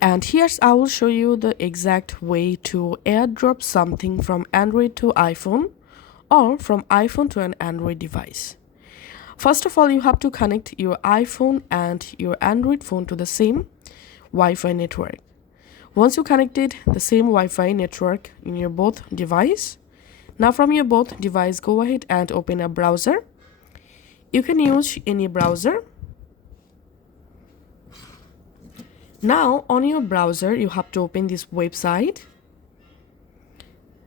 And here's I will show you the exact way to airdrop something from Android to iPhone or from iPhone to an Android device. First of all, you have to connect your iPhone and your Android phone to the same Wi-Fi network. Once you connected the same Wi-Fi network in your both device, now from your both device, go ahead and open a browser. You can use any browser. Now on your browser, you have to open this website,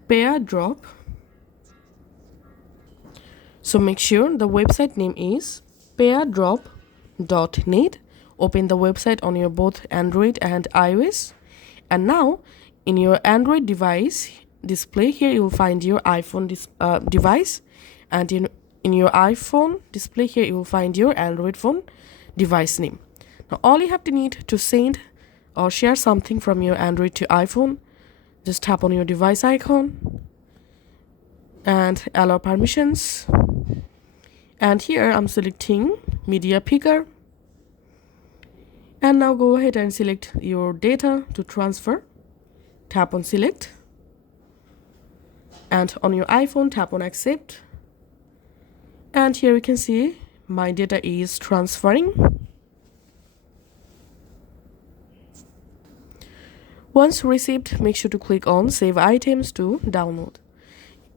AirDrop. So make sure the website name is airdrop.net. Open the website on your both Android and iOS. And now in your Android device display here, you will find your iPhone device, and in your iPhone display here, you will find your Android phone device name. Now all you have to need to send or share something from your Android to iPhone, just tap on your device icon and allow permissions. And here I'm selecting media picker. And now go ahead and select your data to transfer. Tap on select. And on your iPhone, tap on accept. And here we can see my data is transferring. Once received, make sure to click on save items to download.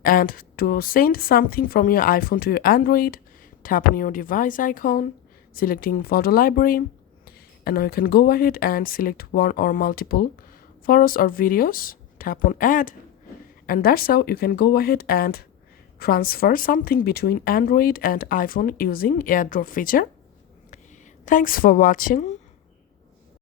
And to send something from your iPhone to your Android, tap on your device icon, selecting photo library. And now you can go ahead and select one or multiple photos or videos, tap on add, and that's how you can go ahead and transfer something between Android and iPhone using AirDrop feature. Thanks for watching.